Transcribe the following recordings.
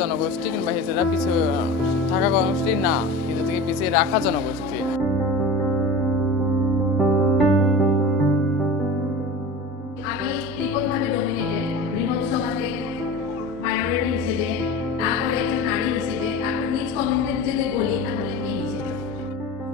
জনগোষ্ঠী কিংবা হিজড়া পিছু থাকা জনগোষ্ঠী না, কিন্তু থেকে পিছিয়ে রাখা জনগোষ্ঠী। আমি ত্রিকোণভাবে ডমিনেটেড, রিমোট সমাজে মাইনরিটি হিসেবে, তারপরে একজন নারী হিসেবে, তারপর নিজ কমিউনিটি যদি বলি তাহলে মেয়ে হিসেবে।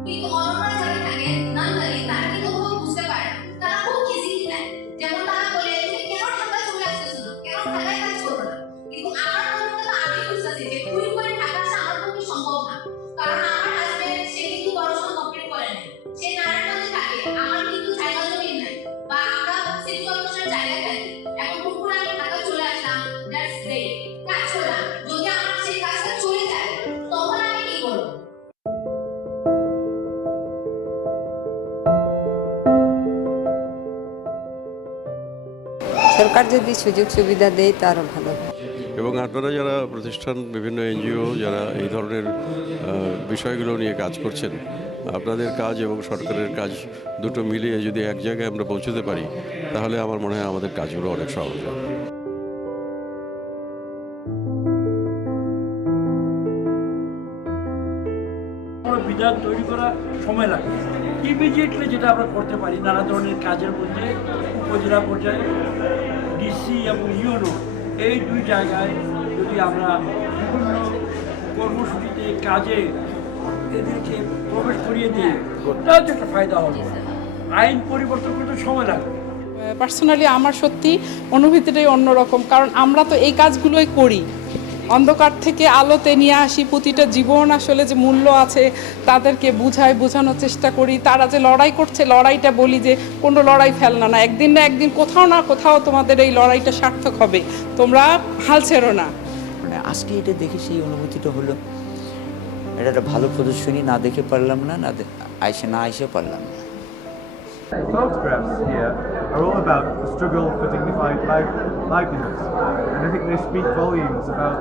কিন্তু অন্যরা যারা থাকে নানদারি তারা কিন্তু কখনো বুঝতে পারে না, তারা খুব ইজিলি নেয়। যেমন তারা বলে তুমি কেন ঢাকায় চলে আসতেছো না, কেন ঢাকায় কাজ করো না। কিন্তু আমার মনে হয় আমি বুঝতেছি যে কুড়ি করে ঢাকা আসা আমার পক্ষে সম্ভব না, কারণ আমার হাজবেন্ড সে কিন্তু পড়াশোনা কমপ্লিট করে নাই, সে নারায়ণগঞ্জে থাকে, আমার কিন্তু জায়গা জমি নাই, বা আমরা সিটি কর্পোরেশনের জায়গায় থাকি। এখন হুট করে আমি ঢাকা চলে আসলাম, দ্যাটস গ্রেট, কাজ করলাম। যদি আমার সেই কাজটা চলে যায় তখন আমি কি করব? সরকার যদি সুযোগ সুবিধা দেয় তারও ভালো হয়। এবং আপনারা যারা প্রতিষ্ঠান, বিভিন্ন এনজিও যারা এই ধরনের বিষয়গুলো নিয়ে কাজ করছেন, আপনাদের কাজ এবং সরকারের কাজ দুটো মিলিয়ে যদি এক জায়গায় আমরা পৌঁছতে পারি, তাহলে আমার মনে হয় আমাদের কাজগুলো অনেক সহজ হবে। বিধান তৈরি করা সময় লাগে। ইমিডিয়েটলি যেটা আমরা করতে পারি নানা ধরনের কাজের মধ্যে উপজেলা পর্যায়ে ডিসি এবং ইউনো এই দুই জায়গায় যদি আমরা বিভিন্ন কর্মসূচিতে কাজে এদেরকে প্রবেশ করিয়ে দিই তাহলে তো একটা ফায়দা হবে। আইন পরিবর্তন করতে সময় লাগবে। পার্সোনালি আমার সত্যি অনুভূতিটাই অন্যরকম, কারণ আমরা তো এই কাজগুলোই করি, অন্ধকার থেকে আলোতে নিয়ে আসি। প্রতিটা জীবন আসলে যে মূল্য আছে তাদেরকে বোঝানোর চেষ্টা করি। তারা যে লড়াই করছে, লড়াইটা বলি যে কোনো লড়াই ফেলনা না, একদিন না একদিন কোথাও না কোথাও তোমাদের এই লড়াইটা সার্থক হবে, তোমরা হাল ছেড়ো না। মানে আজকে এটা দেখে সেই অনুভূতিটা হলো, এটা একটা ভালো প্রদর্শনী, না দেখে পারলাম না, না আইসে পারলাম না। The photographs here are all about the struggle for dignified livelihoods, and I think they speak volumes about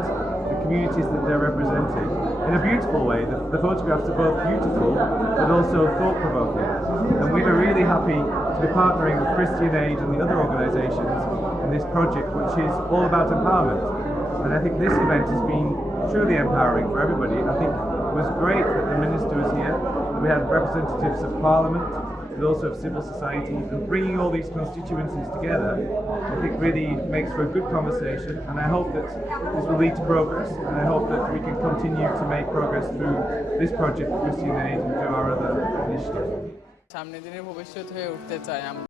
the communities that they're representing. In a beautiful way, the photographs are both beautiful but also thought-provoking, and we are really happy to be partnering with Christian Aid and the other organisations in this project, which is all about empowerment. And I think this event has been truly empowering for everybody. I think it was great that the Minister was here, that we had representatives of Parliament, but also of civil society, and bringing all these constituencies together, I think really makes for a good conversation, and I hope that this will lead to progress, and I hope that we can continue to make progress through this project, Christian Aid, and through our other initiatives. সামনের দিনের ভবিষ্যৎ হয়ে উঠতে চাই আমরা।